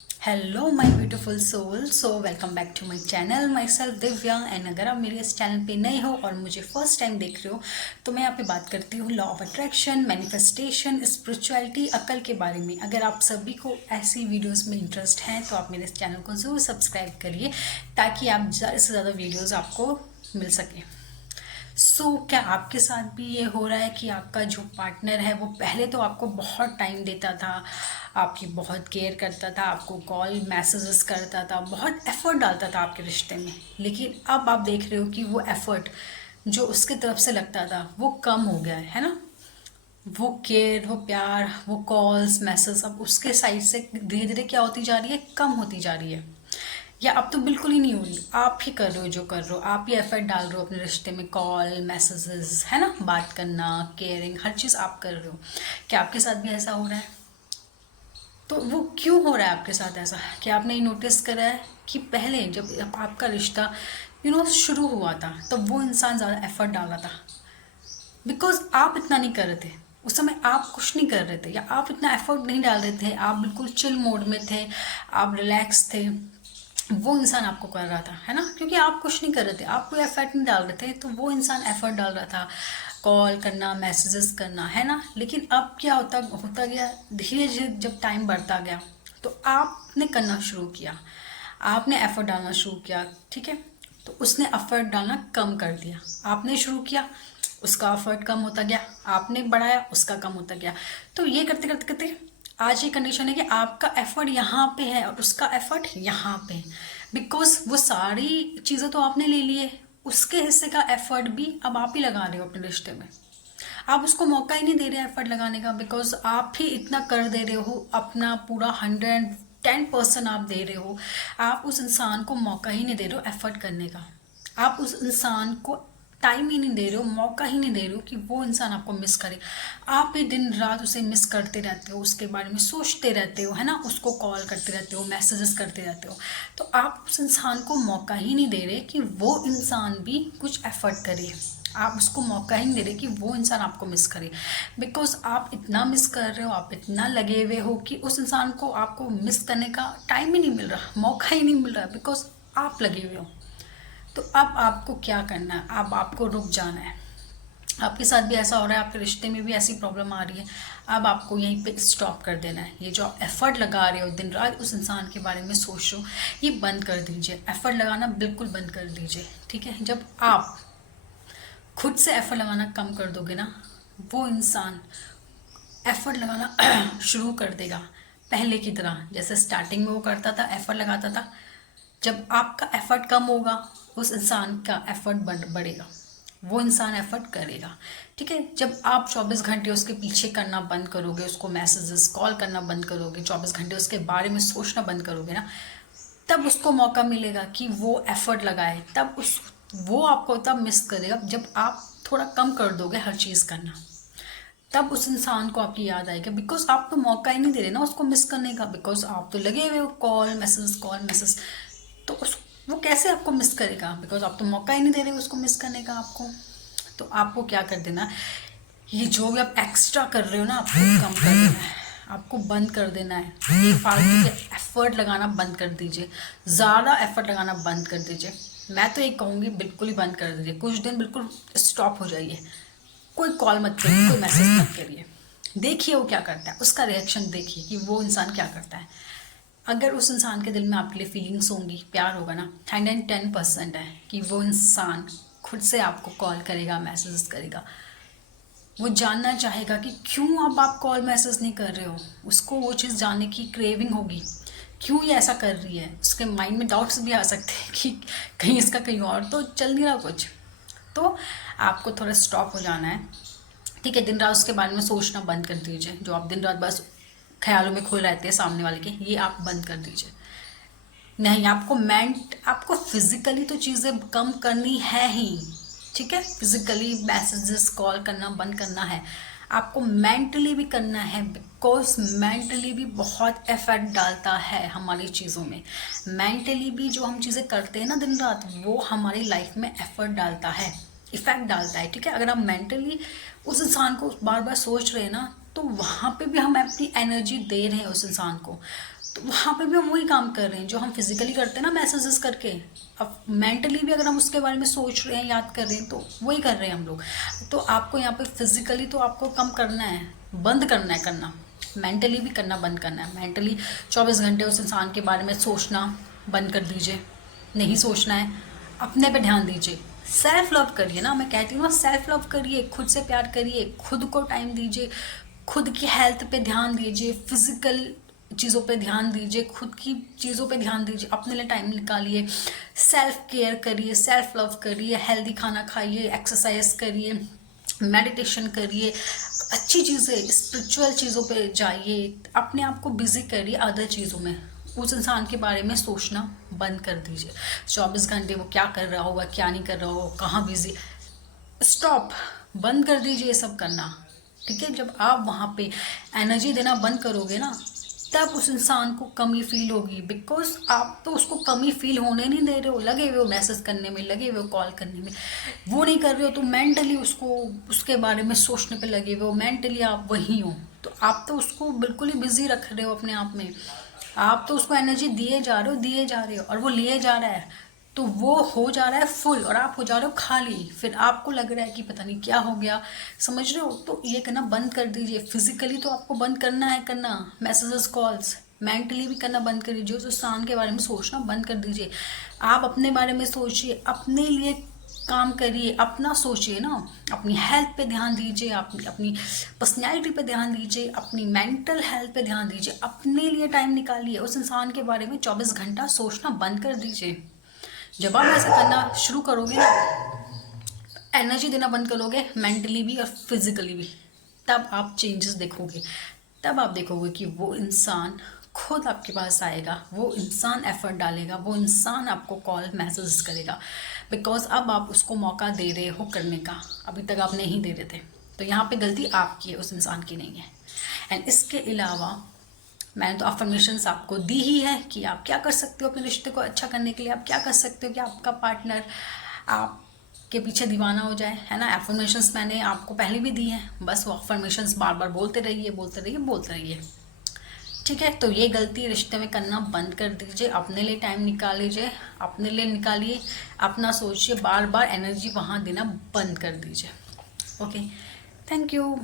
Hello my beautiful soul. So welcome back to my channel, myself Divya. And अगर आप मेरे इस channel पे नए हो और मुझे फर्स्ट टाइम देख रहे हो तो मैं यहाँ पे बात करती हूँ law of attraction, manifestation, spirituality, अकल के बारे में। अगर आप सभी को ऐसी वीडियोस में इंटरेस्ट है तो आप मेरे इस चैनल को ज़रूर सब्सक्राइब करिए ताकि आप ज़्यादा से ज़्यादा वीडियोज़ आपको मिल सके। क्या आपके साथ भी ये हो रहा है कि आपका जो पार्टनर है वो पहले तो आपको बहुत टाइम देता था, आपकी बहुत केयर करता था, आपको कॉल मैसेजेस करता था, बहुत एफर्ट डालता था आपके रिश्ते में, लेकिन अब आप देख रहे हो कि वो एफर्ट जो उसके तरफ से लगता था वो कम हो गया है ना? वो केयर, वो प्यार, वो कॉल्स मैसेज अब उसके साइड से धीरे धीरे क्या होती जा रही है, कम होती जा रही है। या अब तो बिल्कुल ही नहीं हो रही, आप ही कर रहे हो जो कर रहे हो, आप ही एफर्ट डाल रहे हो अपने रिश्ते में, कॉल मैसेजेस है ना, बात करना, केयरिंग, हर चीज़ आप कर रहे हो। क्या आपके साथ भी ऐसा हो रहा है? तो वो क्यों हो रहा है आपके साथ ऐसा? क्या आपने ये नोटिस करा है कि पहले जब आपका रिश्ता शुरू हुआ था तब वो इंसान ज़्यादा एफर्ट डाला था बिकॉज आप इतना नहीं कर रहे थे। उस समय आप कुछ नहीं कर रहे थे या आप इतना एफर्ट नहीं डाल रहे थे, आप बिल्कुल चिल मोड में थे, आप रिलैक्स थे। वो इंसान आपको कर रहा था, है ना, क्योंकि आप कुछ नहीं कर रहे थे, आप कोई एफर्ट नहीं डाल रहे थे, तो वो इंसान एफर्ट डाल रहा था, कॉल करना, मैसेजेस करना, है ना। लेकिन अब क्या होता होता गया, धीरे धीरे जब टाइम बढ़ता गया तो आपने करना शुरू किया, आपने एफर्ट डालना शुरू किया, ठीक है। तो उसने एफर्ट डालना कम कर दिया, आपने शुरू किया, उसका एफर्ट कम होता गया, आपने बढ़ाया, उसका कम होता गया। तो ये करते करते करते आज ये कंडीशन है कि आपका एफर्ट यहाँ पे है और उसका एफर्ट यहाँ पे है, बिकॉज वो सारी चीज़ें तो आपने ले ली है, उसके हिस्से का एफर्ट भी अब आप ही लगा रहे हो अपने रिश्ते में। आप उसको मौका ही नहीं दे रहे एफर्ट लगाने का, बिकॉज आप ही इतना कर दे रहे हो, अपना पूरा 110% आप दे रहे हो। आप उस इंसान को मौका ही नहीं दे रहे हो एफर्ट करने का, आप उस इंसान को टाइम ही नहीं दे रहे हो, मौका ही नहीं दे रहे हो कि वो इंसान आपको मिस करे। आप ही दिन रात उसे मिस करते रहते हो, उसके बारे में सोचते रहते हो, है ना, उसको कॉल करते रहते हो, मैसेजेस करते रहते हो। तो आप उस इंसान को मौका ही नहीं दे रहे कि वो इंसान भी कुछ एफर्ट करे, आप उसको मौका ही नहीं दे रहे कि वो इंसान आपको मिस करे। बिकॉज आप इतना मिस कर रहे हो, आप इतना लगे हुए हो कि उस इंसान को आपको मिस करने का टाइम ही नहीं मिल रहा, मौका ही नहीं मिल रहा, बिकॉज आप लगे हुए हो। तो अब आपको क्या करना है, अब आपको रुक जाना है। आपके साथ भी ऐसा हो रहा है, आपके रिश्ते में भी ऐसी प्रॉब्लम आ रही है, अब आपको यहीं पे स्टॉप कर देना है। ये जो आप एफर्ट लगा रहे हो, दिन रात उस इंसान के बारे में सोच रहे हो, ये बंद कर दीजिए, एफर्ट लगाना बिल्कुल बंद कर दीजिए, ठीक है। जब आप खुद से एफर्ट लगाना कम कर दोगे ना, वो इंसान एफर्ट लगाना शुरू कर देगा, पहले की तरह जैसे स्टार्टिंग में वो करता था, एफर्ट लगाता था। जब आपका एफर्ट कम होगा, उस इंसान का एफर्ट बढ़ेगा, वो इंसान एफर्ट करेगा, ठीक है। जब आप 24 घंटे उसके पीछे करना बंद करोगे, उसको मैसेजेस कॉल करना बंद करोगे, 24 घंटे उसके बारे में सोचना बंद करोगे ना, तब उसको मौका मिलेगा कि वो एफर्ट लगाए, तब उस वो आपको तब मिस करेगा जब आप थोड़ा कम कर दोगे हर चीज़ करना। तब उस इंसान को आपकी याद आएगी, बिकॉज आप तो मौका ही नहीं दे रहे ना उसको मिस करने का, बिकॉज आप तो लगे हुए हो कॉल मैसेज। तो उस वो कैसे आपको मिस करेगा, बिकॉज आप तो मौका ही नहीं दे रहे उसको मिस करने का आपको। तो आपको क्या कर देना, ये जो भी आप एक्स्ट्रा कर रहे हो ना, आपको कम कर देना है, आपको बंद कर देना है। ये फालतू के एफर्ट लगाना बंद कर दीजिए, ज़्यादा एफर्ट लगाना बंद कर दीजिए। मैं तो ये कहूँगी बिल्कुल ही बंद कर दीजिए, कुछ दिन बिल्कुल स्टॉप हो जाइए, कोई कॉल मत करिए, कोई मैसेज मत करिए, देखिए वो क्या करता है, उसका रिएक्शन देखिए कि वो इंसान क्या करता है। अगर उस इंसान के दिल में आपके लिए फीलिंग्स होंगी, प्यार होगा ना, 110% है कि वो इंसान खुद से आपको कॉल करेगा, मैसेज करेगा। वो जानना चाहेगा कि क्यों अब आप कॉल मैसेज नहीं कर रहे हो, उसको वो चीज़ जानने की क्रेविंग होगी, क्यों ये ऐसा कर रही है। उसके माइंड में डाउट्स भी आ सकते हैं कि कहीं इसका कहीं और तो चल नहीं रहा कुछ। तो आपको थोड़ा स्टॉप हो जाना है, ठीक है। दिन रात उसके बारे में सोचना बंद कर दीजिए, जो आप दिन रात बस ख्यालों में खोए रहते हैं सामने वाले के, ये आप बंद कर दीजिए। नहीं, आपको फिजिकली तो चीज़ें कम करनी है ही, ठीक है। फिजिकली मैसेजेस कॉल करना बंद करना है, आपको मेंटली भी करना है, बिकॉज मेंटली भी बहुत इफेक्ट डालता है हमारी चीज़ों में। मेंटली भी जो हम चीज़ें करते हैं ना दिन रात, वो हमारी लाइफ में एफर्ट डालता है, इफेक्ट डालता है, ठीक है। अगर आप मेंटली उस इंसान को बार बार सोच रहे हैं ना, तो वहाँ पे भी हम अपनी एनर्जी दे रहे हैं उस इंसान को। तो वहाँ पे भी हम वही काम कर रहे हैं जो हम फिजिकली करते हैं ना, मैसेजेस करके। अब मेंटली भी अगर हम उसके बारे में सोच रहे हैं, याद कर रहे हैं, तो वही कर रहे हैं हम लोग। तो आपको यहाँ पे फिजिकली तो आपको कम करना है, बंद करना है करना, मेंटली भी करना बंद करना है। मेंटली 24 घंटे उस इंसान के बारे में सोचना बंद कर दीजिए, नहीं सोचना है, अपने पे ध्यान दीजिए, सेल्फ लव करिए ना, मैं कहती हूँ ना, सेल्फ लव करिए, खुद से प्यार करिए, खुद को टाइम दीजिए, खुद की हेल्थ पे ध्यान दीजिए, फिजिकल चीज़ों पे ध्यान दीजिए, खुद की चीज़ों पे ध्यान दीजिए, अपने लिए टाइम निकालिए, सेल्फ केयर करिए, सेल्फ लव करिए, हेल्दी खाना खाइए, एक्सरसाइज करिए, मेडिटेशन करिए, अच्छी चीज़ें, स्पिरिचुअल चीज़ों पे जाइए, अपने आप को बिजी करिए अदर चीज़ों में। उस इंसान के बारे में सोचना बंद कर दीजिए। 24 घंटे वो क्या कर रहा होगा, क्या नहीं कर रहा होगा, कहाँ बिजी, स्टॉप, बंद कर दीजिए ये सब करना। ठीक है, जब आप वहाँ पे एनर्जी देना बंद करोगे ना, तब उस इंसान को कमी फील होगी, बिकॉज आप तो उसको कमी फील होने नहीं दे रहे हो, लगे हुए हो मैसेज करने में, लगे हुए हो कॉल करने में, वो नहीं कर रहे हो तो मेंटली उसको, उसके बारे में सोचने पे लगे हुए हो, मेंटली आप वही हो, तो आप तो उसको बिल्कुल ही बिजी रख रहे हो अपने आप में। आप तो उसको एनर्जी दिए जा रहे हो, दिए जा रहे हो, और वो लिए जा रहा है, तो वो हो जा रहा है फुल और आप हो जा रहे हो खाली। फिर आपको लग रहा है कि पता नहीं क्या हो गया, समझ रहे हो? तो ये करना बंद कर दीजिए। फिजिकली तो आपको बंद करना है करना, मैसेजेस कॉल्स, मेंटली भी करना बंद कर दीजिए। उस इंसान के बारे में सोचना बंद कर दीजिए। आप अपने बारे में सोचिए, अपने लिए काम करिए, अपना सोचिए ना, अपनी हेल्थ पे ध्यान दीजिए, अपनी अपनी पर्सनैलिटी पे ध्यान दीजिए, अपनी मेंटल हेल्थ पे ध्यान दीजिए, अपने लिए टाइम निकालिए। उस इंसान के बारे में 24 घंटा सोचना बंद कर दीजिए। जब आप ऐसा करना शुरू करोगे ना, एनर्जी देना बंद करोगे, मेंटली भी और फिजिकली भी, तब आप चेंजेस देखोगे। तब आप देखोगे कि वो इंसान खुद आपके पास आएगा, वो इंसान एफर्ट डालेगा, वो इंसान आपको कॉल मैसेज करेगा, बिकॉज अब आप उसको मौका दे रहे हो करने का, अभी तक आप नहीं दे रहे थे। तो यहाँ पे गलती आपकी है, उस इंसान की नहीं है। एंड इसके अलावा मैंने तो अफर्मेशंस आपको दी ही है कि आप क्या कर सकते हो अपने रिश्ते को अच्छा करने के लिए। आप क्या कर सकते हो कि आपका पार्टनर आपके पीछे दीवाना हो जाए, है ना। अफर्मेशंस मैंने आपको पहले भी दी हैं, बस वो अफर्मेशंस बार बार बोलते रहिए, बोलते रहिए, बोलते रहिए। ठीक है, तो ये गलती रिश्ते में करना बंद कर दीजिए। अपने लिए टाइम निकाल लीजिए, अपने लिए निकालिए, अपना सोचिए, बार बार एनर्जी वहाँ देना बंद कर दीजिए। Okay, thank you.